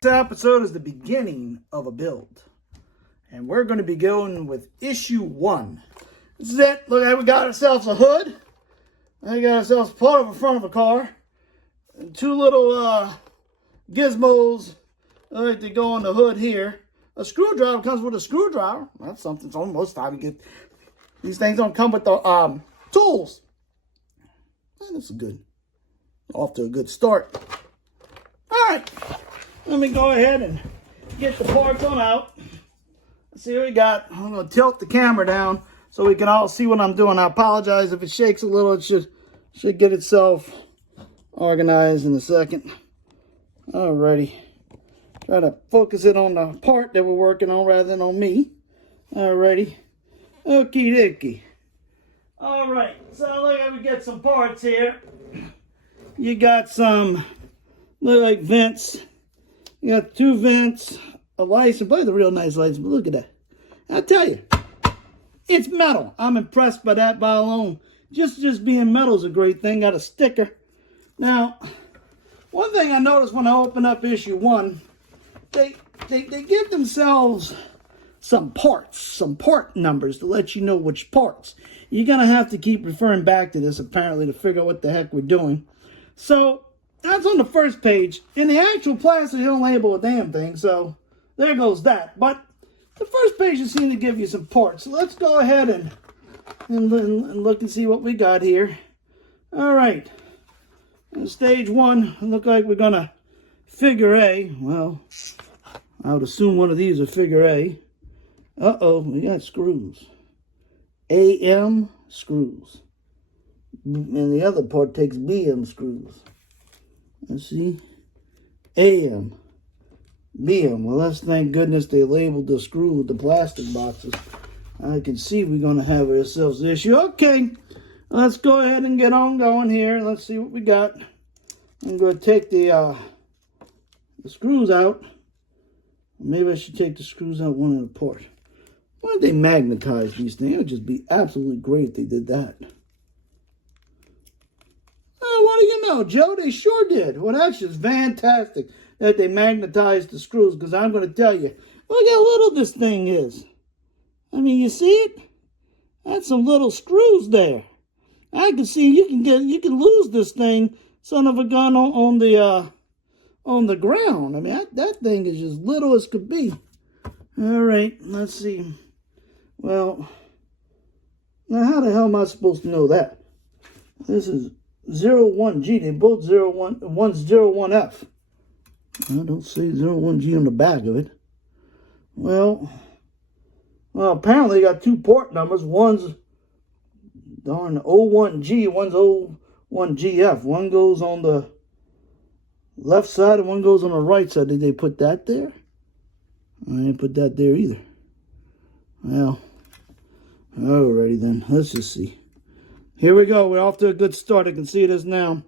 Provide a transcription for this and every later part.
This episode is the beginning of a build. And we're going to be going with issue 1. This is it. Look, we got ourselves a hood. We got ourselves part of the front of a car. And 2 little gizmos to go on the hood here. A screwdriver comes with a screwdriver. That's something. So most time you get these things don't come with the tools. And this is good. Off to a good start. All right. Let me go ahead and get the parts on out. Let's see what we got. I'm going to tilt the camera down so we can all see what I'm doing. I apologize if it shakes a little. It should get itself organized in a second. Alrighty. Try to focus it on the part that we're working on rather than on me. Alrighty. Okie dokie. Alright. So look at we get some parts here. You got some look like vents. You got 2 vents, a license, probably the real nice license, but look at that. I tell you, it's metal. I'm impressed by that by alone. Just being metal is a great thing. Got a sticker. Now, one thing I noticed when I open up issue 1, they give themselves some parts, some part numbers to let you know which parts. You're going to have to keep referring back to this, apparently, to figure out what the heck we're doing. So, that's on the first page. In the actual plastic, they don't label a damn thing, so there goes that. But the first page just seems to give you some parts. So let's go ahead and look and see what we got here. All right. Stage 1, look like we're going to figure A. Well, I would assume one of these are figure A. Uh-oh, we got screws. AM screws. And the other part takes BM screws. Let's see. AM. BM. Well, let's thank goodness they labeled the screw with the plastic boxes. I can see we're going to have ourselves an issue. Okay. Let's go ahead and get on going here. Let's see what we got. I'm going to take the screws out. Maybe I should take the screws out one at a part. Why don't they magnetize these things? It would just be absolutely great if they did that. Oh, what do you know, Joe? They sure did. Well, that's just fantastic that they magnetized the screws, because I'm going to tell you, look how little this thing is. I mean, you see it? That's some little screws there. I can see you can lose this thing, son of a gun, on the ground. I mean, that thing is just little as could be. All right, let's see. Well, now how the hell am I supposed to know that? This is 01G. They both 01. One's 01F. I don't see 01G on the back of it. Well, apparently they got 2 port numbers. One's darn 01G, one's 01GF. One goes on the left side and one goes on the right side. Did they put that there? I didn't put that there either. Well, alrighty then. Let's just see. Here we go. We're off to a good start. I can see this now.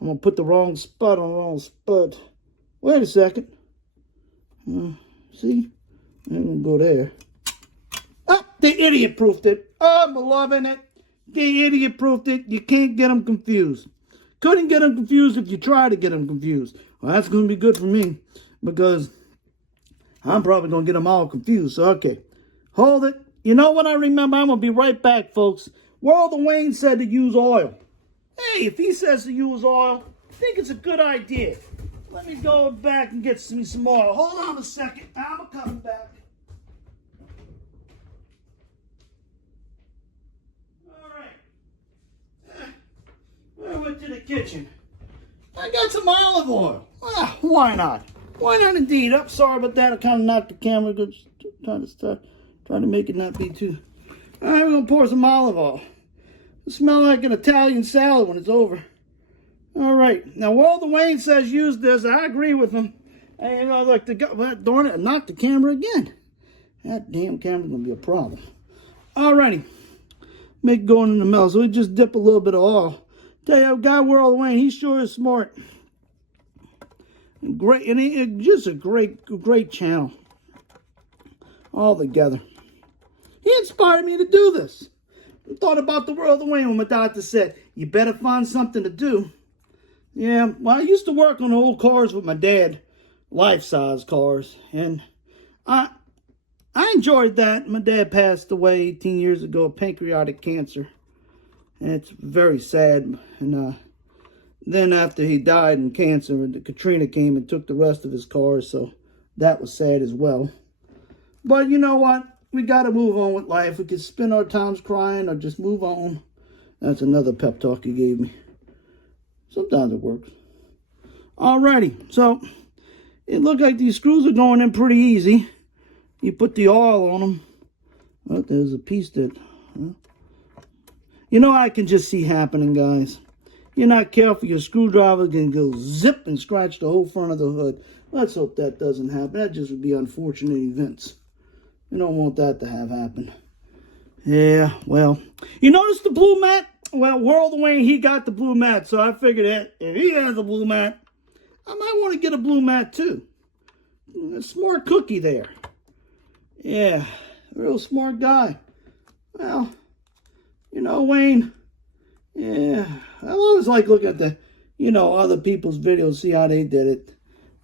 I'm going to put the wrong spot on the wrong spot. Wait a second. See? I'm going to go there. Ah, they idiot-proofed it. Oh, I'm loving it. They idiot-proofed it. You can't get them confused. Couldn't get them confused if you try to get them confused. Well, that's going to be good for me, because I'm probably going to get them all confused. So, okay. Hold it. You know what I remember? I'm going to be right back, folks. World of Wayne said to use oil. Hey, if he says to use oil, I think it's a good idea. Let me go back and get some oil. Hold on a second. I'm coming back. All right. I went to the kitchen. I got some olive oil. Ah, why not? Why not indeed? I'm sorry about that. I kind of knocked the camera. Trying to make it not be too... All right, we're going to pour some olive oil. It'll smell like an Italian salad when it's over. All right. Now, World of Wayne says use this. I agree with him. And, you know, like, darn it, I knocked the camera again. That damn camera's going to be a problem. All righty. Make it go in the middle. So we just dip a little bit of oil. Tell you, guy World of Wayne, he sure is smart. Great, and just a great channel. All together. He inspired me to do this. I thought about the World of Wayne when my doctor said, you better find something to do. Yeah, well, I used to work on old cars with my dad. life-size cars. And I enjoyed that. My dad passed away 18 years ago of pancreatic cancer. And it's very sad. And then after he died in cancer, Katrina came and took the rest of his cars. So that was sad as well. But you know what? We got to move on with life. We can spend our times crying or just move on. That's another pep talk he gave me. Sometimes it works. Alrighty. So it looked like these screws are going in pretty easy. You put the oil on them. Well, there's a piece that... You know, I can just see happening, guys. You're not careful, your screwdriver can go zip and scratch the whole front of the hood. Let's hope that doesn't happen. That just would be unfortunate events. We don't want that to have happen. Yeah, well. You notice the blue mat? Well, World Wayne, he got the blue mat. So I figured that if he has a blue mat, I might want to get a blue mat too. A smart cookie there. Yeah, real smart guy. Well, you know, Wayne, yeah, I always like looking at the, other people's videos, see how they did it.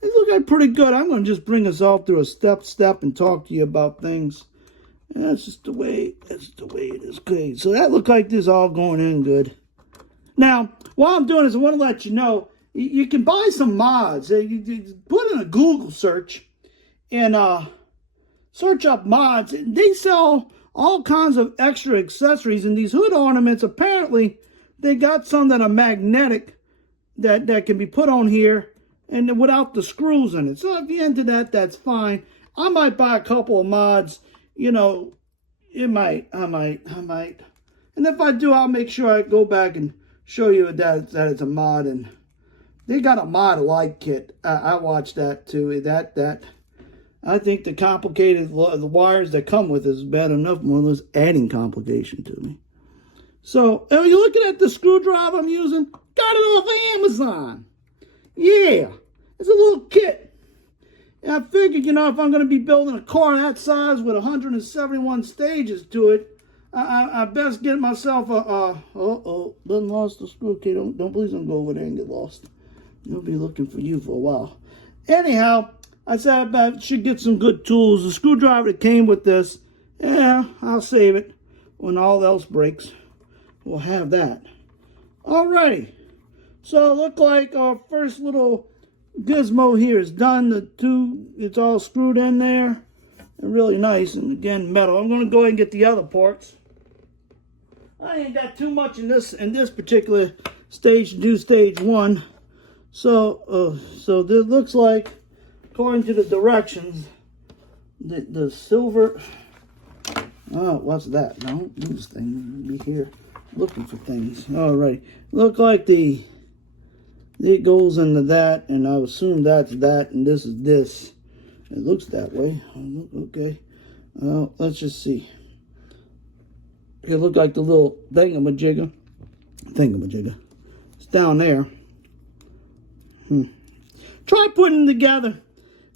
They look like pretty good. I'm going to just bring us all through a step and talk to you about things. And that's just the way it is. Okay, so that looked like this all going in good. Now, what I'm doing is I want to let you know, you can buy some mods. You put in a Google search and search up mods. They sell all kinds of extra accessories, and these hood ornaments, apparently, they got some that are magnetic that can be put on here and without the screws in it. So if you're into that, that's fine. I might buy a couple of mods. I might. And if I do, I'll make sure I go back and show you that it's a mod. And they got a mod light kit. I watched that too. I think the complicated the wires that come with is bad enough. More or less adding complication to me. So, are you looking at the screwdriver I'm using? Got it off of Amazon. Yeah, it's a little kit. And I figured, if I'm going to be building a car that size with 171 stages to it, I best get myself a, done lost the screw. Okay, please don't go over there and get lost. They'll be looking for you for a while. Anyhow, I said I should get some good tools. The screwdriver that came with this, yeah, I'll save it when all else breaks. We'll have that. Alrighty. So it looked like our first little gizmo here is done. It's all screwed in there. They're really nice, and again, metal. I'm going to go ahead and get the other parts. I ain't got too much in this particular stage to do stage one. So this looks like, according to the directions, the silver. Oh, what's that? No, don't do this thing. Be here looking for things. All right, look like it goes into that, and I assume that's that, and this is this. It looks that way. Okay. Let's just see. It looked like the little thingamajigger. It's down there. Try putting together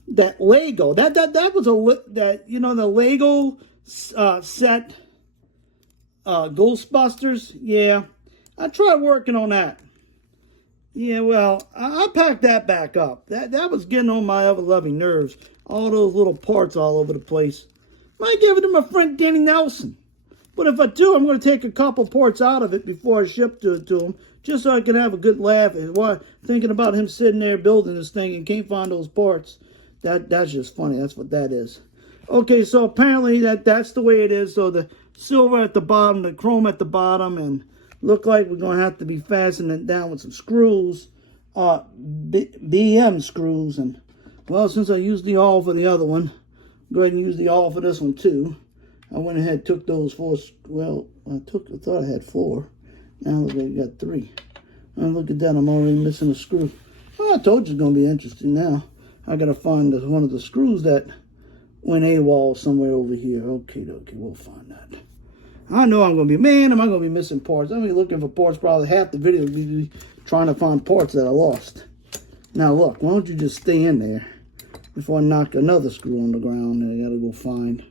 that Lego. That was the Lego set. Ghostbusters. Yeah, I tried working on that. Yeah, well, I packed that back up. That was getting on my ever-loving nerves. All those little parts all over the place. Might give it to my friend Danny Nelson. But if I do, I'm going to take a couple parts out of it before I ship to him, just so I can have a good laugh. Thinking about him sitting there building this thing and can't find those parts. That's just funny. That's what that is. Okay, so apparently that's the way it is. So the silver at the bottom, the chrome at the bottom, and look like we're going to have to be fastening it down with some screws, BM screws. And, well, since I used the awl for the other one, go ahead and use the awl for this one too. I went ahead and took those four. Well, I thought I had four. Now look, I got three. And look at that, I'm already missing a screw. Well, I told you it's going to be interesting now. I got to find one of the screws that went AWOL somewhere over here. Okay, we'll find that. I know am I going to be missing parts. I'm going to be looking for parts probably half the video. Be trying to find parts that I lost. Now look, why don't you just stay in there before I knock another screw on the ground that I got to go find.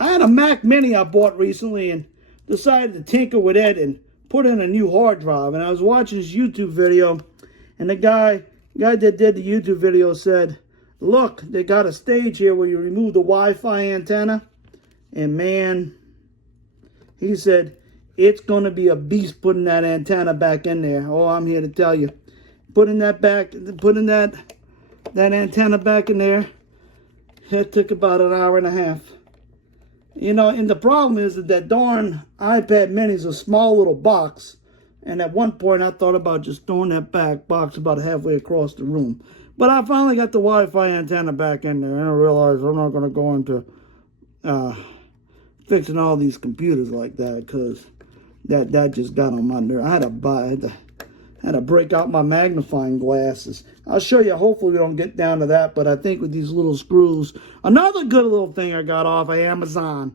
I had a Mac Mini I bought recently and decided to tinker with it and put in a new hard drive. And I was watching this YouTube video, and the guy, The guy that did the YouTube video said, look, they got a stage here where you remove the Wi-Fi antenna. And man, he said, it's going to be a beast putting that antenna back in there. Oh, I'm here to tell you. Putting that antenna back in there, it took about an hour and a half. You know, and the problem is that darn iPad mini is a small little box. And at one point, I thought about just throwing that back box about halfway across the room. But I finally got the Wi-Fi antenna back in there, and I realized I'm not going to go into fixing all these computers like that, because that just got on my nerve. I had to break out my magnifying glasses. I'll show you. Hopefully we don't get down to that, but I think with these little screws, another good little thing I got off of Amazon,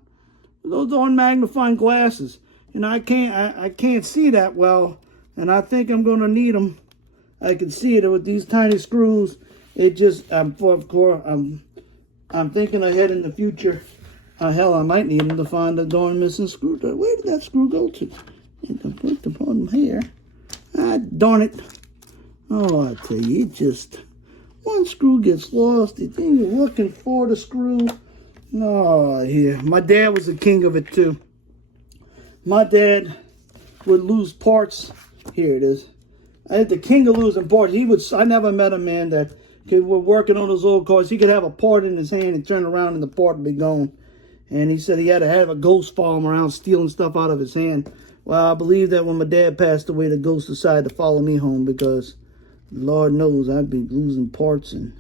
those darn magnifying glasses. And I can't see that well, and I think I'm going to need them. I can see it with these tiny screws. It just, of course, I'm thinking ahead in the future. Hell, I might need them to find the darn missing screw. Where did that screw go to? Put the bottom here. Ah, darn it. Oh, I tell you, it just, one screw gets lost. You think you're looking for the screw. Oh, here. My dad was the king of it, too. My dad would lose parts. Here it is. I had the king of losing parts. I never met a man that was working on those old cars. He could have a part in his hand and turn around and the part would be gone. And he said he had to have a ghost follow him around stealing stuff out of his hand. Well, I believe that when my dad passed away, the ghost decided to follow me home because Lord knows I'd be losing parts, and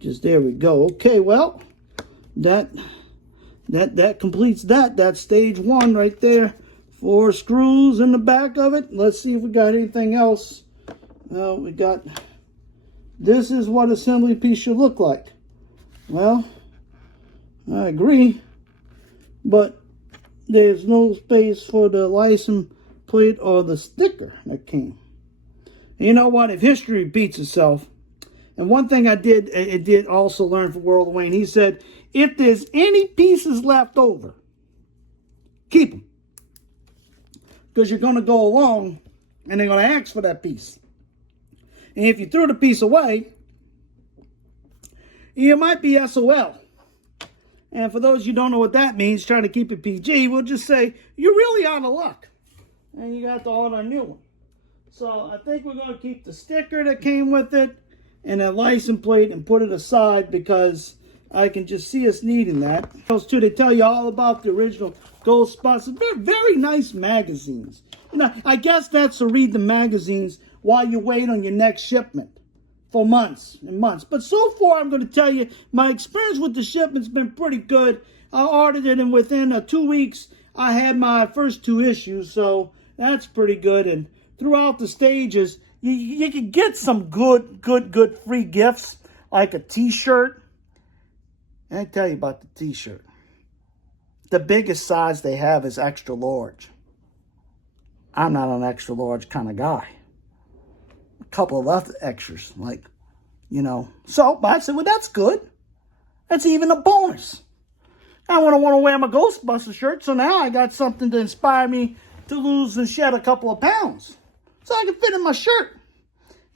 just there we go. Okay, well, that completes that. That's stage one right there. 4 screws in the back of it. Let's see if we got anything else. We got, this is what assembly piece should look like. Well, I agree, but there's no space for the license plate or the sticker that came. And you know what? If history repeats itself, and one thing I did also learn from World of Wayne, he said, if there's any pieces left over, keep them. Because you're going to go along and they're going to ask for that piece. And if you threw the piece away, you might be SOL. And for those you don't know what that means, trying to keep it PG, we'll just say, you're really out of luck. And you got to order a new one. So I think we're going to keep the sticker that came with it and that license plate and put it aside because I can just see us needing that. Those two, they tell you all about the original Ghostbusters. They're very nice magazines. You know, I guess that's to read the magazines while you wait on your next shipment for months and months. But so far, I'm going to tell you, my experience with the shipment's been pretty good. I ordered it, and within 2 weeks, I had my first 2 issues. So that's pretty good. And throughout the stages, you can get some good free gifts, like a t-shirt. And I tell you about the t-shirt. The biggest size they have is extra large. I'm not an extra large kind of guy. A couple of other extras, like, you know. So I said, well, that's good. That's even a bonus. I want to wear my Ghostbuster shirt, so now I got something to inspire me to lose and shed a couple of pounds. So I can fit in my shirt.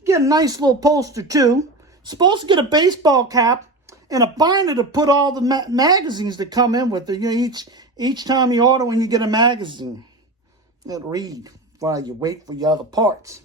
Get a nice little poster, too. Supposed to get a baseball cap and a binder to put all the magazines that come in with it. You know, each time you order when you get a magazine, it'll read while you wait for your other parts.